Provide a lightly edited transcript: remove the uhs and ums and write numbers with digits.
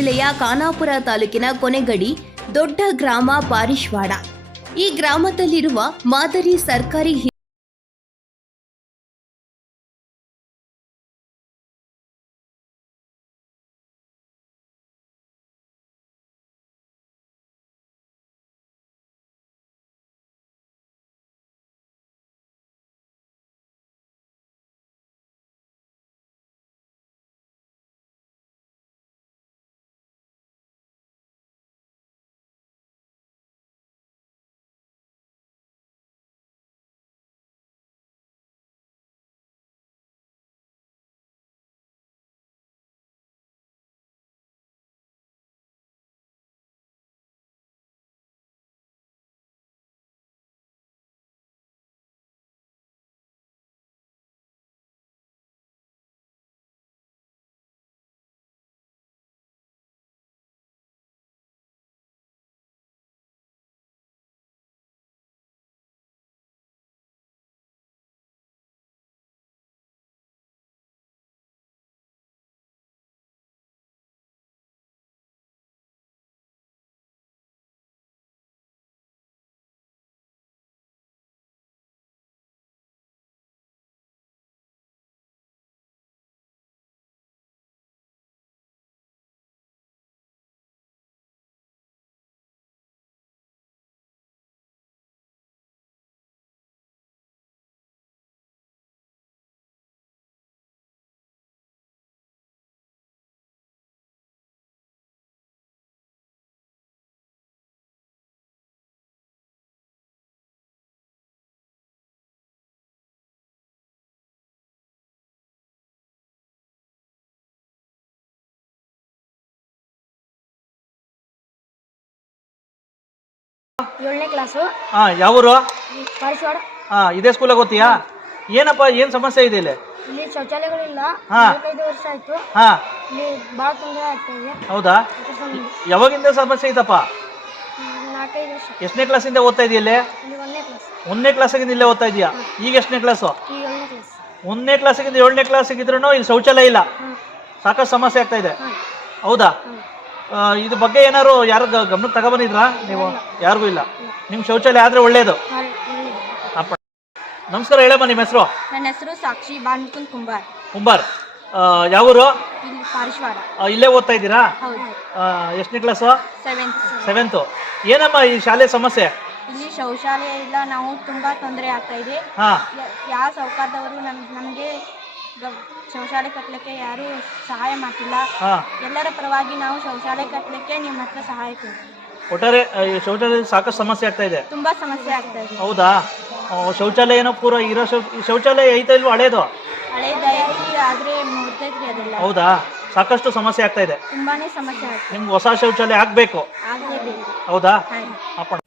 ಜಿಲ್ಲೆಯ ಖಾನಾಪುರ ತಾಲೂಕಿನ ಕೊನೆಗಡಿ ದೊಡ್ಡ ಗ್ರಾಮ ಪಾರಿಶ್ವಾಡ. ಈ ಗ್ರಾಮದಲ್ಲಿರುವ ಮಾದರಿ ಸರ್ಕಾರಿ ಏಳನೇ ಕ್ಲಾಸು. ಯಾವೂರು? ಪಾರಿಶ್ವಾಡ. ಇದೇ ಸ್ಕೂಲಾಗ ಓದ್ತೀಯಾ? ಏನಪ್ಪ ಏನ್ ಸಮಸ್ಯೆ ಇದೆ ಇಲ್ಲಿ? ಇಲ್ಲಿ ಶೌಚಾಲಯಗಳಿಲ್ಲ. 5 ವರ್ಷ ಆಯ್ತು. ಇಲ್ಲಿ ಭಾಳ ತೊಂದರೆ ಆಗ್ತಾ ಇದೆ. ಹೌದಾ? ಯಾವಾಗಿಂದ ಸಮಸ್ಯೆ ಐತಪ್ಪ? 4-5 ವರ್ಷ. ಎಷ್ಟನೇ ಕ್ಲಾಸಿಂದ ಓದ್ತಾ ಇದೆಯಲ್ಲೇ? ಇಲ್ಲಿ 1ನೇ ಕ್ಲಾಸ್. 1ನೇ ಕ್ಲಾಸಿಗಿಂದ ಇಲ್ಲೇ ಓದ್ತಾ ಇದೀಯಾ? ಈಗ ಎಷ್ಟನೇ ಕ್ಲಾಸು? ಈಗ 7ನೇ ಕ್ಲಾಸ್. 1ನೇ ಕ್ಲಾಸಿಗಿಂದ 7ನೇ ಕ್ಲಾಸಿಗಿದ್ರು ಇಲ್ಲಿ ಶೌಚಾಲಯ ಇಲ್ಲ, ಸಾಕಷ್ಟು ಸಮಸ್ಯೆ ಆಗ್ತಾ ಇದೆ. ಹೌದಾ? ಇದ್ರ ಬಗ್ಗೆ ಏನಾರು ಯಾರು ಗಮನಕ್ಕೆ ತಗೊಬಂದಿದ್ರಾ ನೀವು? ಯಾರಿಗೂ ಇಲ್ಲ. ನಿಮ್ ಶೌಚಾಲಯ ಆದ್ರೆ ಒಳ್ಳೇದು. ಅಪ್ಪ ನಮಸ್ಕಾರ, ಹೇಳಮ್ಮ ನಿಮ್ಮ ಹೆಸರು? ನನ್ನ ಹೆಸರು ಸಾಕ್ಷಿ ಬಾನ್ಮುಕುಂದ್ ಕುಂಬಾರ್. ಕುಂಬಾರ್. ಯಾವೂರು? ಇಲ್ಲಿ ಪಾರಿಶ್ವಾಡ. ಇಲ್ಲೇ ಓದ್ತಾ ಇದ್ದೀರಾ? ಹೌದು. ಎಷ್ಟನೇ ಕ್ಲಾಸು? 7th. ಏನಮ್ಮ ಈ ಶಾಲೆ ಸಮಸ್ಯೆ? ಇಲ್ಲಿ ಶೌಚಾಲಯ ಇಲ್ಲ, ನಾವು ತುಂಬಾ ತೊಂದರೆ ಆಗ್ತಾ ಇದೆ. ಯಾವ ಸರ್ಕಾರದವರು ನಮಗೆ ಶೌಚಾಲಯ ಕಟ್ಟಲಿಕ್ಕೆ ಯಾರು ಸಹಾಯ ಮಾಡ್ತಿಲ್ಲ. ಎಲ್ಲರ ಪರವಾಗಿ ನಾವು ಶೌಚಾಲಯ ಕಟ್ಟಲಿಕ್ಕೆ ನಿಮ್ಮ ಹತ್ರ ಸಹಾಯ ಕೇಳ್ತೀವಿ. ಒಟ್ಟಾರೆ ಶೌಚಾಲಯ ಸಾಕಷ್ಟು ಸಮಸ್ಯೆ ಆಗ್ತಾ ಇದೆ. ತುಂಬಾ ಸಮಸ್ಯೆ ಆಗ್ತಾ ಇದೆ. ಹೌದಾ? ಶೌಚಾಲಯ ಏನೋ ಪೂರ ಇರೋ ಶೌಚಾಲಯ ಐತಾ ಇಲ್ವಾ? ಹಳೇದು ಹಳೇದೈತಿ, ಆದ್ರೆ ಮುಗ್ದೈತ್ರಿ ಅದೆಲ್ಲ. ಹೌದಾ? ಸಾಕಷ್ಟು ಸಮಸ್ಯೆ ಆಗ್ತಾ ಇದೆ. ತುಂಬಾನೇ ಸಮಸ್ಯೆ ಆಗ್ತದೆ. ನಿಮ್ಗೆ ಹೊಸ ಶೌಚಾಲಯ ಆಗ್ಬೇಕು. ಆಗಲೇಬೇಕು. ಹೌದಾ? ಅಪ್ಪ